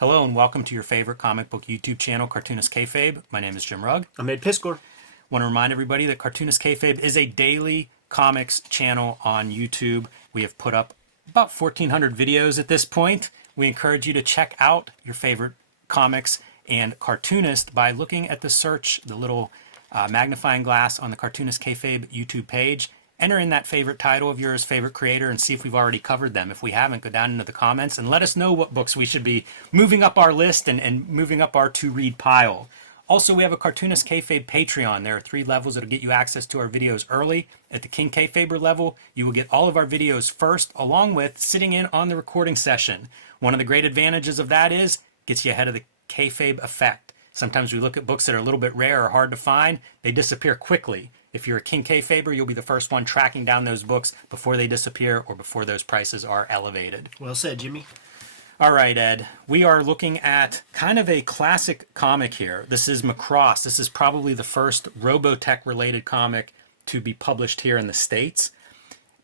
Hello and welcome to your favorite comic book YouTube channel, Cartoonist Kayfabe. My name is Jim Rugg. I'm Ed Piskor. Want to remind everybody that Cartoonist Kayfabe is a daily comics channel on YouTube. We have put up about 1,400 videos at this point. We encourage you to check out your favorite comics and Cartoonist by looking at the search, the little magnifying glass on the Cartoonist Kayfabe YouTube page. Enter in that favorite title of yours, favorite creator, and see if we've already covered them. If we haven't, go down into the comments and let us know what books we should be moving up our list and moving up our to-read pile. Also, we have a Cartoonist Kayfabe Patreon. There are 3 levels that will get you access to our videos early. At the King Kayfaber level, you will get all of our videos first, along with sitting in on the recording session. One of the great advantages of that is gets you ahead of the Kayfabe effect. Sometimes we look at books that are a little bit rare or hard to find. They disappear quickly. If you're a King Kayfaber, you'll be the first one tracking down those books before they disappear or before those prices are elevated. Well said, Jimmy. All right, Ed. We are looking at kind of a classic comic here. This is Macross. This is probably the first Robotech-related comic to be published here in the States.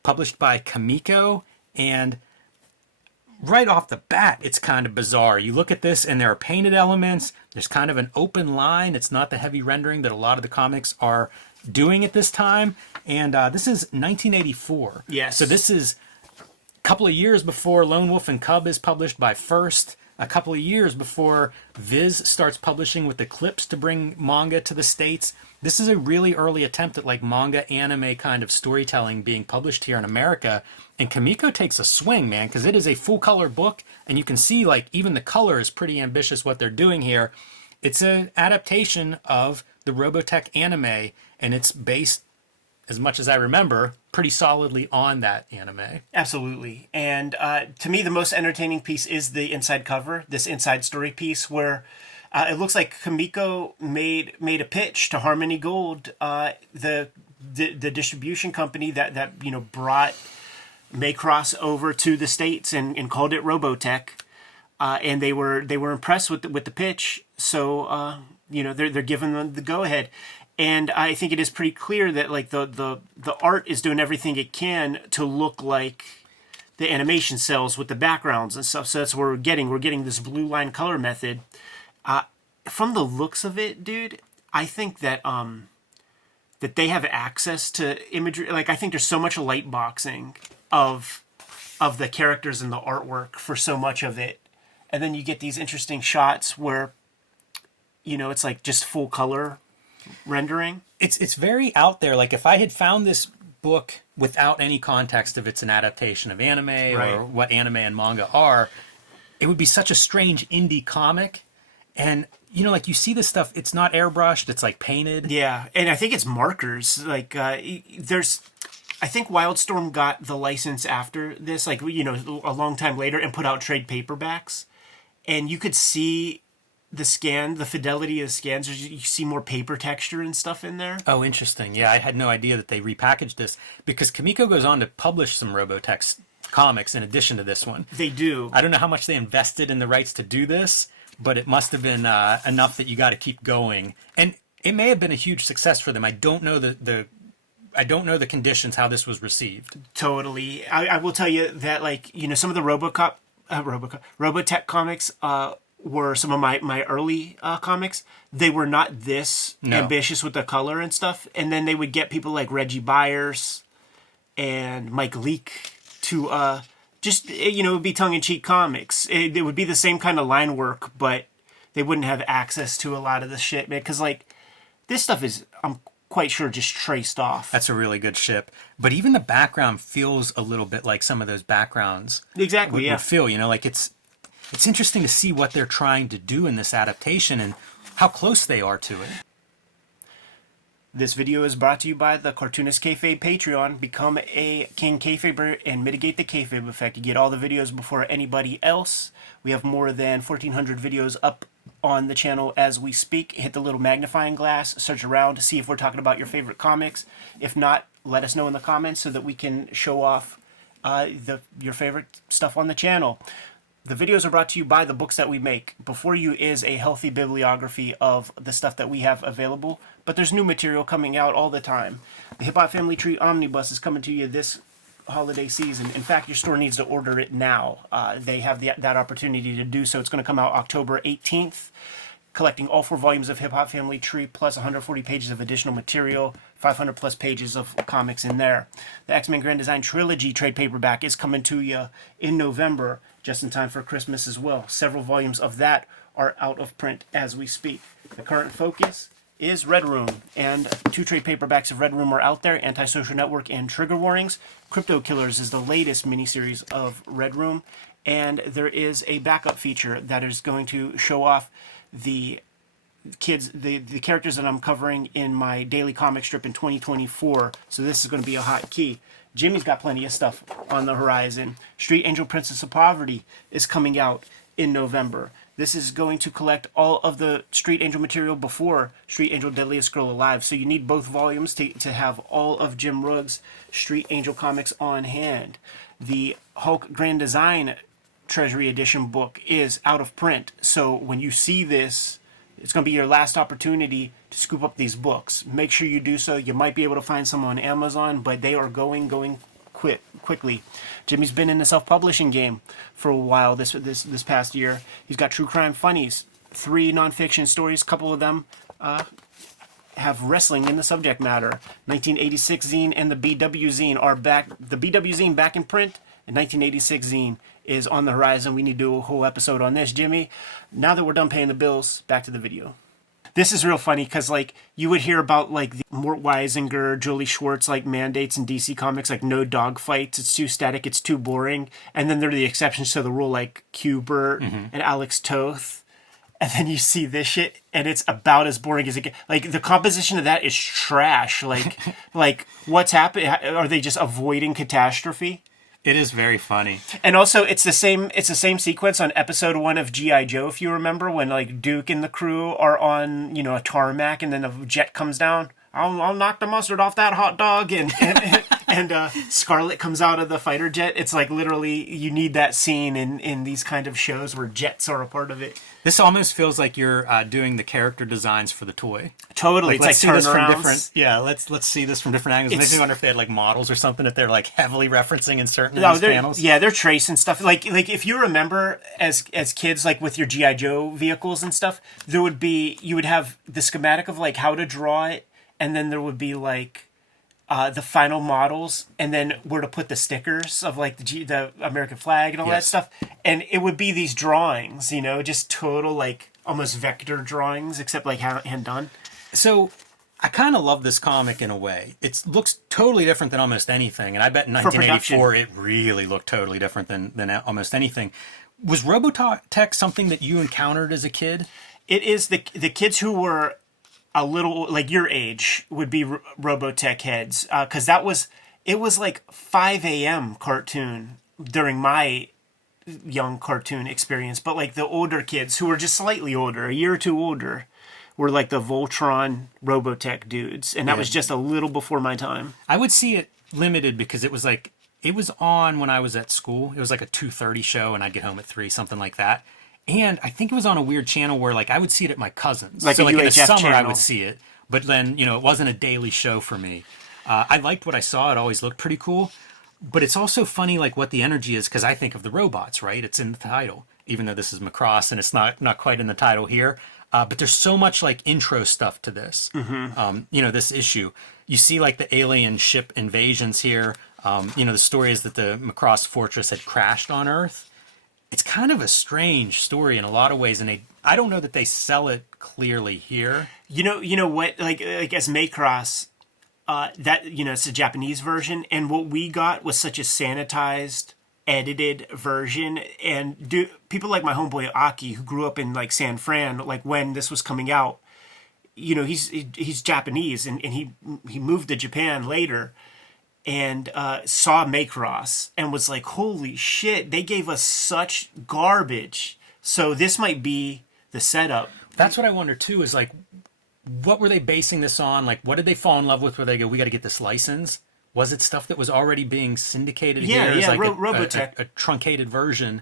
Published by Kamiko, and right off the bat, it's kind of bizarre. You look at this and there are painted elements. There's kind of an open line. It's not the heavy rendering that a lot of the comics are doing at this time. And this is 1984. Yes. So this is a couple of years before Lone Wolf and Cub is published by First. A couple of years before Viz starts publishing with Eclipse to bring manga to the States. This is a really early attempt at like manga anime kind of storytelling being published here in America. And Kamiko takes a swing, man, because it is a full color book. And you can see like even the color is pretty ambitious what they're doing here. It's an adaptation of the Robotech anime, and it's based, as much as I remember, pretty solidly on that anime. Absolutely. And to me, the most entertaining piece is the inside cover, this inside story piece, where it looks like Kamiko made a pitch to Harmony Gold, the distribution company that brought Macross over to the States and called it Robotech. And they were impressed with the pitch, so they're giving them the go ahead. And I think it is pretty clear that like the art is doing everything it can to look like the animation cells with the backgrounds and stuff. So that's what we're getting. We're getting this blue line color method. From the looks of it, dude, I think that that they have access to imagery. Like I think there's so much light boxing of the characters and the artwork for so much of it. And then you get these interesting shots where it's like just full color rendering. It's very out there. Like if I had found this book without any context of it's an adaptation of anime or what anime and manga are, it would be such a strange indie comic. And like you see this stuff, it's not airbrushed, it's like painted. Yeah, and I think it's markers. Like I think Wildstorm got the license after this, like a long time later, and put out trade paperbacks, and you could see the fidelity of the scans. You see more paper texture and stuff in there. Oh, interesting. Yeah, I had no idea that they repackaged this, because Kamiko goes on to publish some Robotech comics in addition to this one. They do. I don't know how much they invested in the rights to do this, but it must have been enough that you got to keep going. And it may have been a huge success for them. I don't know the conditions, how this was received. Totally. I will tell you that some of the Robotech comics were some of my early comics. They were not this ambitious with the color and stuff. And then they would get people like Reggie Byers and Mike Leake to it would be tongue-in-cheek comics. It would be the same kind of line work, but they wouldn't have access to a lot of the shit, man. Because this stuff is, I'm quite sure, just traced off. That's a really good ship. But even the background feels a little bit like some of those backgrounds. Exactly, would feel, like it's interesting to see what they're trying to do in this adaptation and how close they are to it. This video is brought to you by the Cartoonist Kayfabe Patreon. Become a King Kayfaber and mitigate the Kayfabe effect. You get all the videos before anybody else. We have more than 1,400 videos up on the channel as we speak. Hit the little magnifying glass, search around to see if we're talking about your favorite comics. If not, let us know in the comments so that we can show off your favorite stuff on the channel. The videos are brought to you by the books that we make. Before you is a healthy bibliography of the stuff that we have available, but there's new material coming out all the time. The Hip Hop Family Tree Omnibus is coming to you this holiday season. In fact, your store needs to order it now. They have that opportunity to do so. It's going to come out October 18th, collecting all 4 volumes of Hip Hop Family Tree, plus 140 pages of additional material, 500 plus pages of comics in there. The X-Men Grand Design Trilogy trade paperback is coming to you in November, just in time for Christmas as well. Several volumes of that are out of print as we speak. The current focus is Red Room, and 2 trade paperbacks of Red Room are out there, Antisocial Network and Trigger Warnings. Crypto Killers is the latest miniseries of Red Room, and there is a backup feature that is going to show off the kids, the characters that I'm covering in my daily comic strip in 2024. So this is going to be a hot key. Jimmy's got plenty of stuff on the horizon. Street Angel Princess of Poverty is coming out in November. This is going to collect all of the Street Angel material before Street Angel Deadliest Girl Alive. So you need both volumes to have all of Jim Rugg's Street Angel comics on hand. The Hulk Grand Design Treasury Edition book is out of print. So when you see this, it's going to be your last opportunity to scoop up these books. Make sure you do so. You might be able to find some on Amazon, but they are going quickly. Jimmy's been in the self-publishing game for a while this past year. He's got True Crime Funnies, 3 nonfiction stories. A couple of them have wrestling in the subject matter. 1986 zine and the BW zine are back. The BW zine back in print, and 1986 zine is on the horizon. We need to do a whole episode on this, Jimmy. Now that we're done paying the bills, back to the video. This is real funny because, like, you would hear about, like, the Mort Weisinger, Julie Schwartz, like, mandates in DC Comics, like, no dog fights, it's too static, it's too boring. And then there are the exceptions to the rule, like Q-Bert and Alex Toth. And then you see this shit, and it's about as boring as it gets. Like, the composition of that is trash. Like, like what's happening? Are they just avoiding catastrophe? It is very funny. And also, it's the same sequence on episode 1 of G.I. Joe, if you remember, when, like, Duke and the crew are on, a tarmac, and then a jet comes down. I'll knock the mustard off that hot dog, and Scarlet comes out of the fighter jet. It's like, literally, you need that scene in these kind of shows where jets are a part of it. This almost feels like you're doing the character designs for the toy. Totally, Like, it's like turnarounds. Let's see this from different angles. Makes me wonder if they had like models or something, if they're like heavily referencing in certain of these panels. Yeah, they're tracing stuff. Like if you remember as kids, like with your G.I. Joe vehicles and stuff, you would have the schematic of like how to draw it, and then there would be like the final models, and then where to put the stickers of like the American flag and all that stuff. And it would be these drawings, just total like almost vector drawings, except like hand done. So I kind of love this comic in a way. It looks totally different than almost anything, and I bet in 1984 it really looked totally different than almost anything. Was Robotech something that you encountered as a kid? It is the kids who were a little like your age would be Robotech heads, because it was like 5 a.m. cartoon during my young cartoon experience. But like the older kids who were just slightly older, a year or two older, were like the Voltron Robotech dudes, and that was just a little before my time. I would see it limited because it was on when I was at school. It was like a 2:30 show, and I'd get home at 3, something like that. And I think it was on a weird channel where, like, I would see it at my cousin's. Like so, a like, UHF in the summer, channel. I would see it. But then, it wasn't a daily show for me. I liked what I saw. It always looked pretty cool. But it's also funny, like, what the energy is, because I think of the robots, right? It's in the title, even though this is Macross, and it's not quite in the title here. But there's so much, like, intro stuff to this. This issue. You see, like, the alien ship invasions here. The story is that the Macross fortress had crashed on Earth. It's kind of a strange story in a lot of ways, and I don't know that they sell it clearly here. You know what? Like as Macross, it's a Japanese version, and what we got was such a sanitized, edited version. And people like my homeboy Aki, who grew up in like San Fran, like when this was coming out, he's Japanese, and he moved to Japan later. And saw Macross and was like, holy shit, they gave us such garbage. So this might be the setup. That's what I wonder too, is like, what were they basing this on? Like, what did they fall in love with where they go, we got to get this license? Was it stuff that was already being syndicated here? Yeah, like Robotech. A truncated version.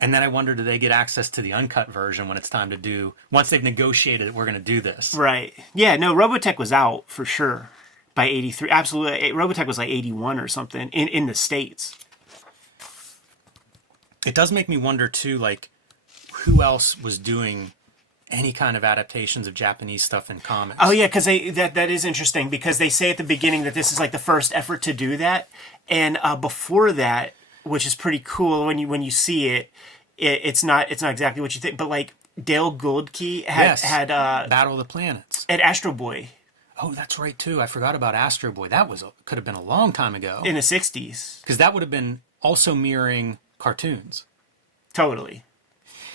And then I wonder, do they get access to the uncut version when it's time to do, once they've negotiated it, we're going to do this? Right. Yeah, no, Robotech was out for sure. by 83. Absolutely. Robotech was like 81 or something in the States. It does make me wonder too, like, who else was doing any kind of adaptations of Japanese stuff in comics? Oh yeah, because that is interesting, because they say at the beginning that this is like the first effort to do that, and before that, which is pretty cool when you see it, it's not exactly what you think, but like Dale Goldkey had Battle of the Planets at Astro Boy. Oh, that's right too. I forgot about Astro Boy. That could have been a long time ago In the 60s. because that would have been also mirroring cartoons. Totally.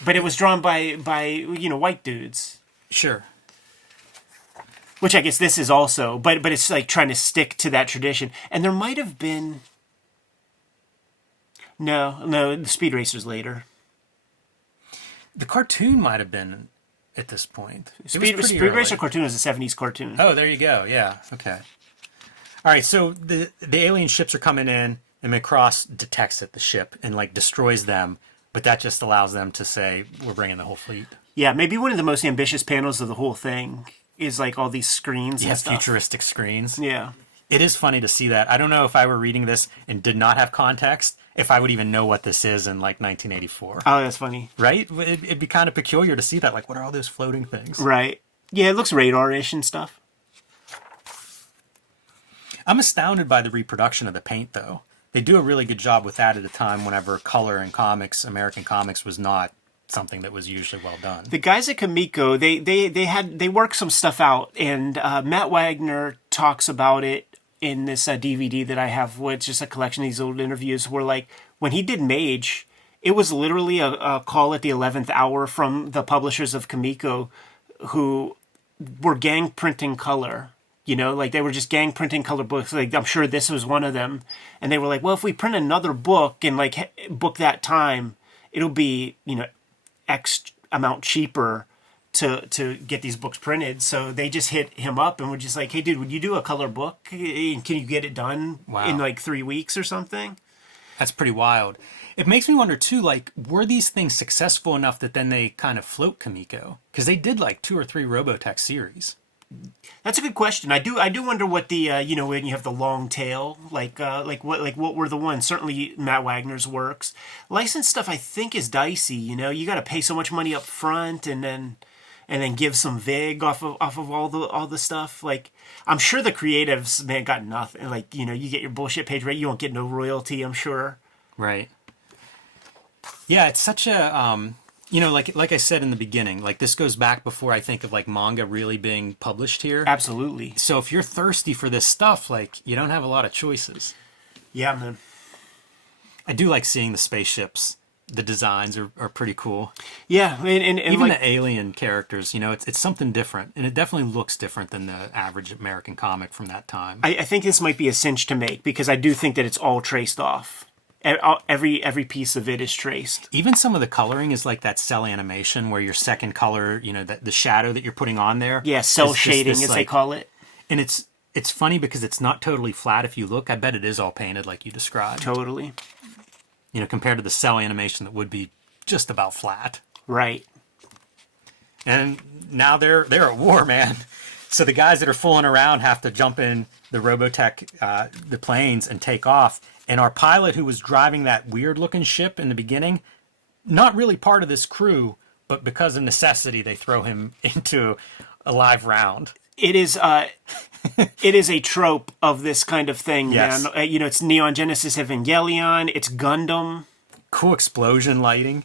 But it was drawn by white dudes. Sure. Which I guess this is also, but it's like trying to stick to that tradition. And there might have been... No, the Speed Racer's later. The cartoon might have been at this point. Speed Racer cartoon is a 70s cartoon. Oh, there you go. Yeah. Okay. All right. So the alien ships are coming in, and Macross detects the ship, and like destroys them. But that just allows them to say, we're bringing the whole fleet. Yeah, maybe one of the most ambitious panels of the whole thing is like all these screens and stuff. Futuristic screens. Yeah. It is funny to see that. I don't know if I were reading this and did not have context, if I would even know what this is in like 1984. Oh, that's funny. Right? It'd be kind of peculiar to see that. Like, what are all those floating things? Right. Yeah, it looks radar-ish and stuff. I'm astounded by the reproduction of the paint, though. They do a really good job with that at a time whenever color in comics, American comics, was not something that was usually well done. The guys at Kamiko, they worked some stuff out, and Matt Wagner talks about it in this DVD that I have, which is a collection of these old interviews, where like when he did Mage, it was literally a call at the 11th hour from the publishers of Kamiko, who were gang printing color. Like they were just gang printing color books. Like I'm sure this was one of them. And they were like, well, if we print another book and like book that time, it'll be, X amount cheaper to get these books printed. So they just hit him up and were just like, hey dude, would you do a color book? Can you get it done in like 3 weeks or something? That's pretty wild. It makes me wonder too, like, were these things successful enough that then they kind of float Kamiko? Because they did like 2 or 3 Robotech series. That's a good question. I do wonder what the when you have the long tail, like what were the ones? Certainly Matt Wagner's works. Licensed stuff I think is dicey. You got to pay so much money up front and then give some vig off of all the stuff. Like I'm sure the creatives got nothing. Like you get your bullshit page right, you won't get no royalty. I'm sure. Right. Yeah, it's such a like I said in the beginning, like this goes back before I think of like manga really being published here. Absolutely. So if you're thirsty for this stuff, like you don't have a lot of choices. Yeah, man. I do like seeing the spaceships. The designs are pretty cool. Yeah, and even like, the alien characters, it's something different, and it definitely looks different than the average American comic from that time. I think this might be a cinch to make because I do think that it's all traced off. Every piece of it is traced. Even some of the coloring is like that cell animation where your second color, the shadow that you're putting on there. Yeah, cell shading as they call it. And it's funny because it's not totally flat if you look. I bet it is all painted like you described. Totally. Compared to the cell animation that would be just about flat. Right. And now they're at war, man. So the guys that are fooling around have to jump in the Robotech, the planes, and take off. And our pilot, who was driving that weird-looking ship in the beginning, not really part of this crew, but because of necessity, they throw him into a live round. It is a trope of this kind of thing, yes. Man. It's Neon Genesis Evangelion, it's Gundam. Cool explosion lighting.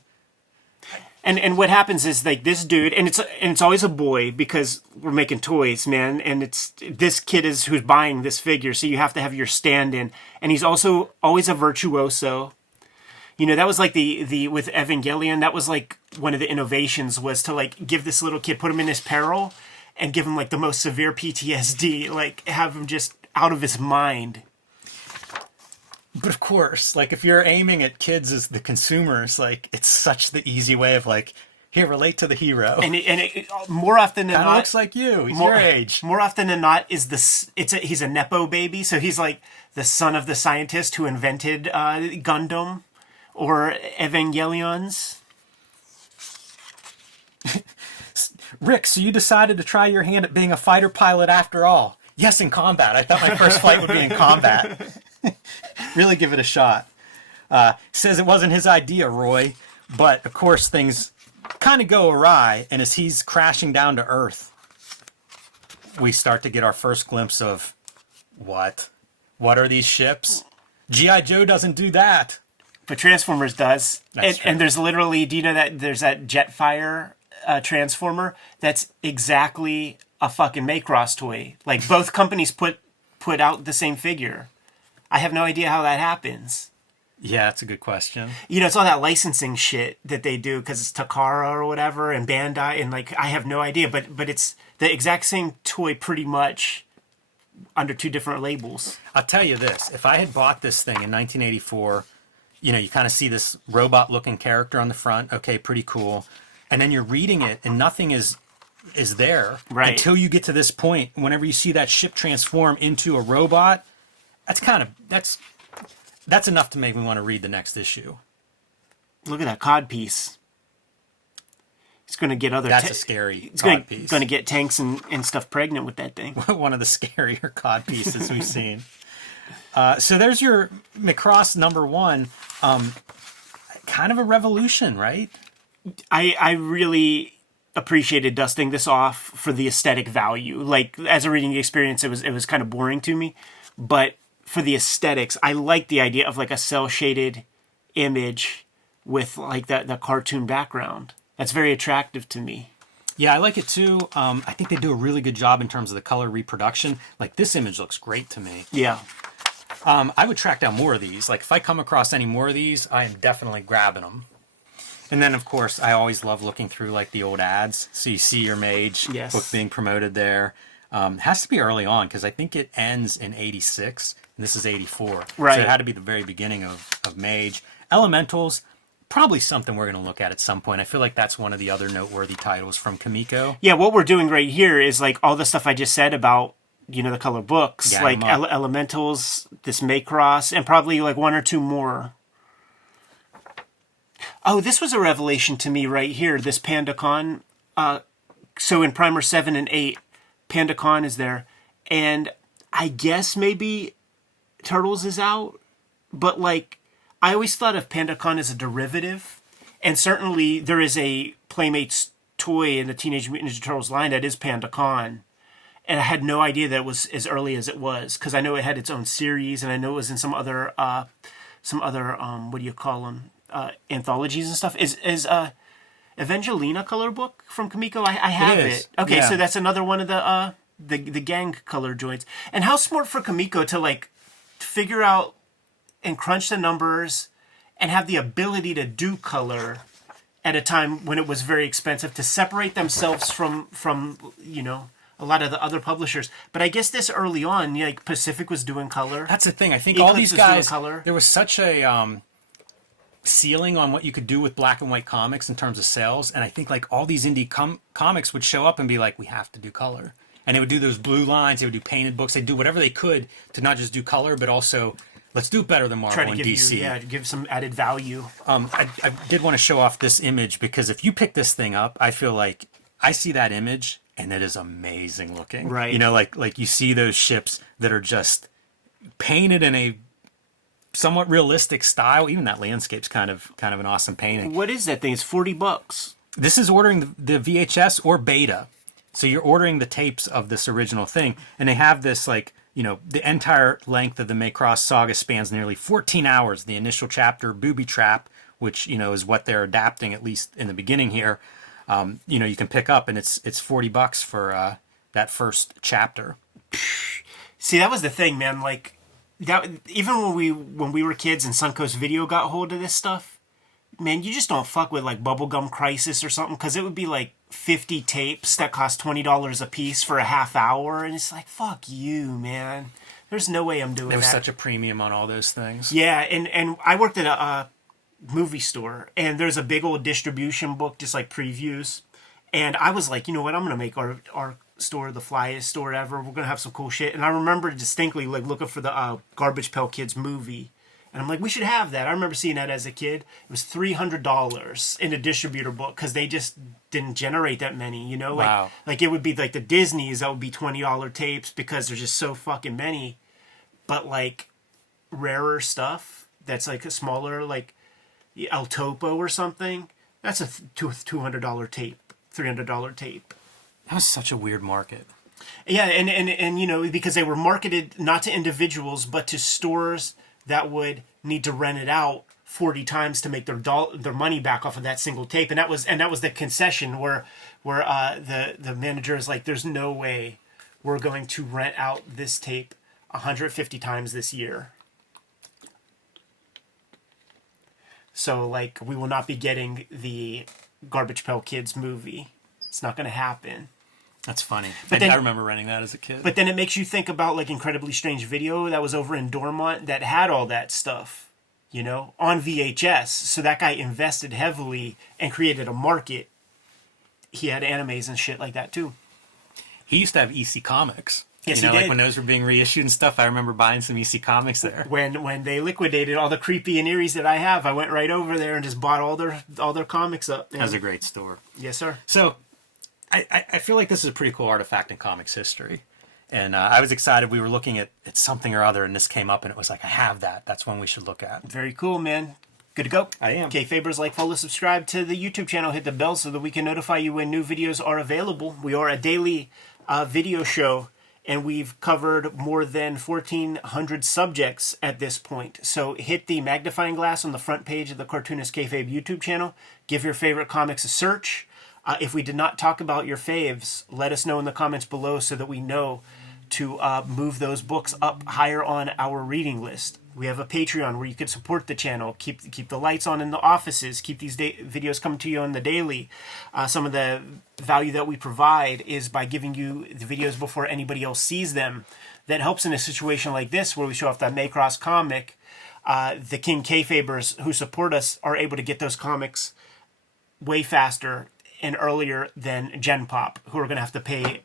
And what happens is like this dude, and it's always a boy because we're making toys, man. And it's this kid who's buying this figure, so you have to have your stand-in. And he's also always a virtuoso. That was like the with Evangelion. That was like one of the innovations was to like give this little kid, put him in his peril, and give him like the most severe PTSD, like have him just out of his mind. But of course, like if you're aiming at kids as the consumers, like it's such the easy way of like, here, relate to the hero. And it more often than not looks like you. He's your age. More often than not is he's a nepo baby, so he's like the son of the scientist who invented Gundam or Evangelions. Rick, so you decided to try your hand at being a fighter pilot after all. Yes, in combat. I thought my first flight would be in combat. Really give it a shot. Says it wasn't his idea, Roy. But, of course, things kind of go awry. And as he's crashing down to Earth, we start to get our first glimpse of what? What are these ships? G.I. Joe doesn't do that. But Transformers does. And there's literally, do you know that there's that Jetfire Transformer? That's exactly a fucking Macross toy. Like, both companies put out the same figure. I have no idea how that happens. Yeah, that's a good question. You know, it's all that licensing shit that they do because it's Takara or whatever and Bandai, and like I have no idea, but it's the exact same toy pretty much under two different labels. I'll tell you this: if I had bought this thing in 1984, you know, you kind of see this robot-looking character on the front. Okay, pretty cool, and then you're reading it, and nothing is there until you get to this point. Whenever you see that ship transform into a robot, that's enough to make me want to read the next issue. Look at that cod piece. He's going to get other... That's a scary cod piece. He's going to get tanks and stuff pregnant with that thing. One of the scarier cod pieces we've seen. So there's your Macross #1. Kind of a revolution, right? I really appreciated dusting this off for the aesthetic value. Like, as a reading experience, it was kind of boring to me. But for the aesthetics, I like the idea of like a cel-shaded image with like the cartoon background. That's very attractive to me. Yeah, I like it too. I think they do a really good job in terms of the color reproduction. Like, this image looks great to me. Yeah. I would track down more of these. Like, if I come across any more of these, I am definitely grabbing them. And then, of course, I always love looking through like the old ads. So you see your Mage book being promoted there. Has to be early on because I think it ends in 86 and this is 84. Right. So it had to be the very beginning of Mage. Elementals, probably something we're going to look at some point. I feel like that's one of the other noteworthy titles from Kamiko. Yeah, what we're doing right here is like all the stuff I just said about, you know, the color books, like Elementals, this Macross, and probably like one or two more. Oh, this was a revelation to me right here, this PandaCon. So in Primer 7 and 8, PandaCon is there, and I guess maybe Turtles is out, but like I always thought of PandaCon as a derivative, and certainly there is a Playmates toy in the Teenage Mutant Ninja Turtles line that is PandaCon, and I had no idea that it was as early as it was because I know it had its own series, and I know it was in some other what do you call them, anthologies and stuff. Is Evangelina color book from Kamiko? I have it. Okay, yeah. So that's another one of the gang color joints. And how smart for Kamiko to like figure out and crunch the numbers and have the ability to do color at a time when it was very expensive to separate themselves from you know, a lot of the other publishers. But I guess this early on, like Pacific was doing color. That's the thing. I think all these guys, there was such a ceiling on what you could do with black and white comics in terms of sales, and I think like all these indie comics would show up and be like, we have to do color, and they would do those blue lines, they would do painted books, they'd do whatever they could to not just do color but also let's do it better than Marvel and DC. Give some added value. I did want to show off this image because if you pick this thing up, I feel like I see that image and it is amazing looking, right? You know, like you see those ships that are just painted in a somewhat realistic style. Even that landscape's kind of an awesome painting. What is that thing? It's $40. This is ordering the VHS or beta. So you're ordering the tapes of this original thing, and they have this like, you know, the entire length of the Macross saga spans nearly 14 hours. The initial chapter, Booby Trap, which, you know, is what they're adapting at least in the beginning here. You know, you can pick up, and it's $40 for that first chapter. See, that was the thing, man. Like, that, even when we were kids and Suncoast Video got hold of this stuff, man, you just don't fuck with like Bubblegum Crisis or something, because it would be like 50 tapes that cost $20 a piece for a half hour, and it's like, fuck you, man. There's no way I'm doing that. There was such a premium on all those things. Yeah, and I worked at a movie store, and there's a big old distribution book, just like previews, and I was like, you know what, I'm gonna make our store the flyest store ever. We're gonna have some cool shit. And I remember distinctly like looking for the Garbage Pail Kids movie, And I'm like, we should have that. I remember seeing that as a kid. It was $300 in a distributor book because they just didn't generate that many, you know? Wow. Like it would be like the Disneys, that would be $20 tapes because there's just so fucking many. But like rarer stuff that's like a smaller, like El Topo or something, that's a $200 tape, $300 tape. That was such a weird market. Yeah, and you know, because they were marketed not to individuals but to stores that would need to rent it out 40 times to make their money back off of that single tape, and that was the concession where the manager is like, there's no way we're going to rent out this tape 150 times this year. So like, we will not be getting the Garbage Pail Kids movie. It's not going to happen. That's funny. But then, I remember renting that as a kid. But then it makes you think about like Incredibly Strange Video that was over in Dormont that had all that stuff, you know, on VHS. So that guy invested heavily and created a market. He had animes and shit like that too. He used to have EC Comics. Yes, you know, he did. like when those were being reissued and stuff, I remember buying some EC Comics there. When they liquidated all the creepy and eerie's that I have, I went right over there and just bought all their comics up. That was a great store. Yes, sir. So I feel like this is a pretty cool artifact in comics history. And I was excited. We were looking at something or other, and this came up, and it was like, I have that. That's one we should look at. Very cool, man. Good to go? I am. Kayfabers, like, follow, subscribe to the YouTube channel. Hit the bell so that we can notify you when new videos are available. We are a daily video show, and we've covered more than 1,400 subjects at this point. So hit the magnifying glass on the front page of the Cartoonist Kayfabe YouTube channel. Give your favorite comics a search. If we did not talk about your faves, let us know in the comments below so that we know to move those books up higher on our reading list. We have a Patreon where you can support the channel, keep the lights on in the offices, keep these videos coming to you on the daily. Some of the value that we provide is by giving you the videos before anybody else sees them. That helps in a situation like this where we show off that Macross comic. The King Kayfabers who support us are able to get those comics way faster and earlier than Gen Pop, who are going to have to pay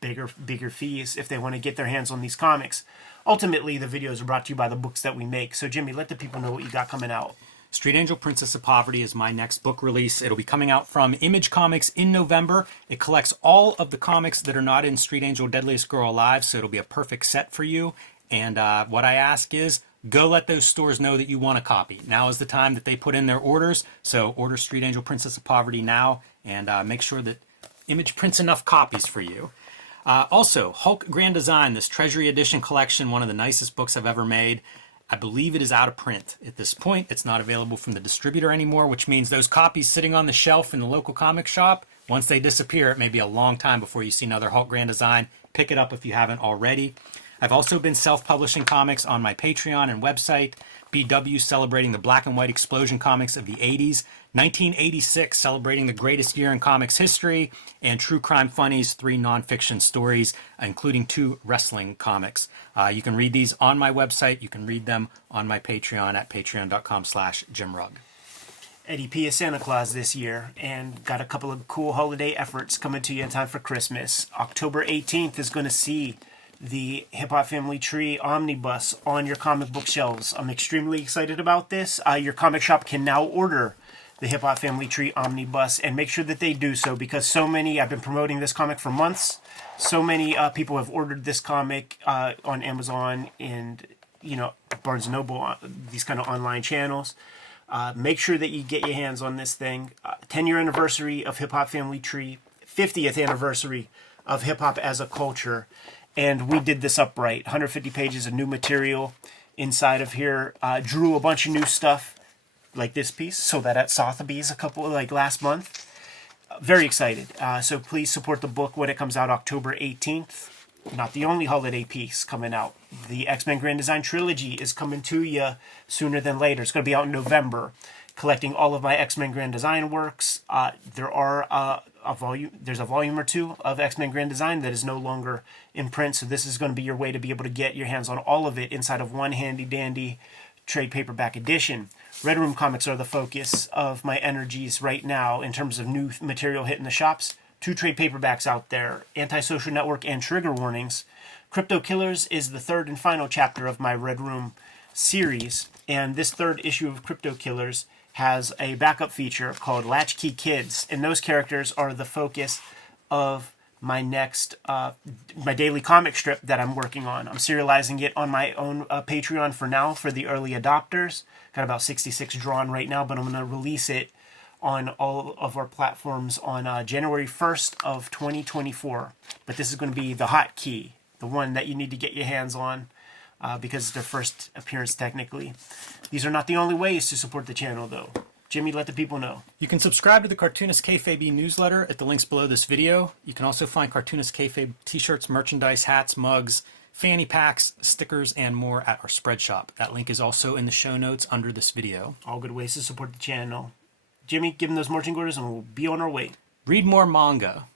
bigger fees if they want to get their hands on these comics. Ultimately, the videos are brought to you by the books that we make. So, Jimmy, let the people know what you got coming out. Street Angel Princess of Poverty is my next book release. It'll be coming out from Image Comics in November. It collects all of the comics that are not in Street Angel Deadliest Girl Alive, so it'll be a perfect set for you. And what I ask is, go let those stores know that you want a copy. Now is the time that they put in their orders. So order Street Angel Princess of Poverty now, and make sure that Image prints enough copies for you. Also, Hulk Grand Design, this Treasury Edition collection, one of the nicest books I've ever made. I believe it is out of print at this point. It's not available from the distributor anymore, which means those copies sitting on the shelf in the local comic shop, once they disappear, it may be a long time before you see another Hulk Grand Design. Pick it up if you haven't already. I've also been self-publishing comics on my Patreon and website. BW celebrating the black and white explosion comics of the 80s. 1986 celebrating the greatest year in comics history. And True Crime Funnies, 3 nonfiction stories, including 2 wrestling comics. You can read these on my website. You can read them on my Patreon at patreon.com/JimRugg. Eddie P is Santa Claus this year and got a couple of cool holiday efforts coming to you in time for Christmas. October 18th is going to see the Hip Hop Family Tree Omnibus on your comic book shelves. I'm extremely excited about this. Your comic shop can now order the Hip Hop Family Tree Omnibus, and make sure that they do so, because so many, I've been promoting this comic for months, so many people have ordered this comic on Amazon and, you know, Barnes & Noble, these kind of online channels. Make sure that you get your hands on this thing. 10-year anniversary of Hip Hop Family Tree, 50th anniversary of hip hop as a culture. And we did this upright. 150 pages of new material inside of here. Drew a bunch of new stuff like this piece. So that at Sotheby's last month. Very excited. So please support the book when it comes out October 18th. Not the only holiday piece coming out. The X-Men Grand Design Trilogy is coming to you sooner than later. It's going to be out in November. Collecting all of my X-Men Grand Design works. There's a volume or 2 of X-Men Grand Design that is no longer in print, so this is going to be your way to be able to get your hands on all of it inside of one handy dandy trade paperback edition. Red Room comics are the focus of my energies right now in terms of new material hitting the shops. 2 trade paperbacks out there, Antisocial Network and Trigger Warnings. Crypto Killers is the 3rd and final chapter of my Red Room series, and this third issue of Crypto Killers has a backup feature called Latchkey Kids, and those characters are the focus of my next my daily comic strip that I'm working on. I'm serializing it on my own Patreon for now for the early adopters. Got about 66 drawn right now, but I'm going to release it on all of our platforms on January 1st of 2024. But this is going to be the hot key, the one that you need to get your hands on because it's their first appearance technically. These are not the only ways to support the channel though. Jimmy, let the people know. You can subscribe to the Cartoonist Kayfabe newsletter at the links below this video. You can also find Cartoonist Kayfabe t-shirts, merchandise, hats, mugs, fanny packs, stickers, and more at our spread shop. That link is also in the show notes under this video. All good ways to support the channel. Jimmy, give them those marching orders and we'll be on our way. Read more manga.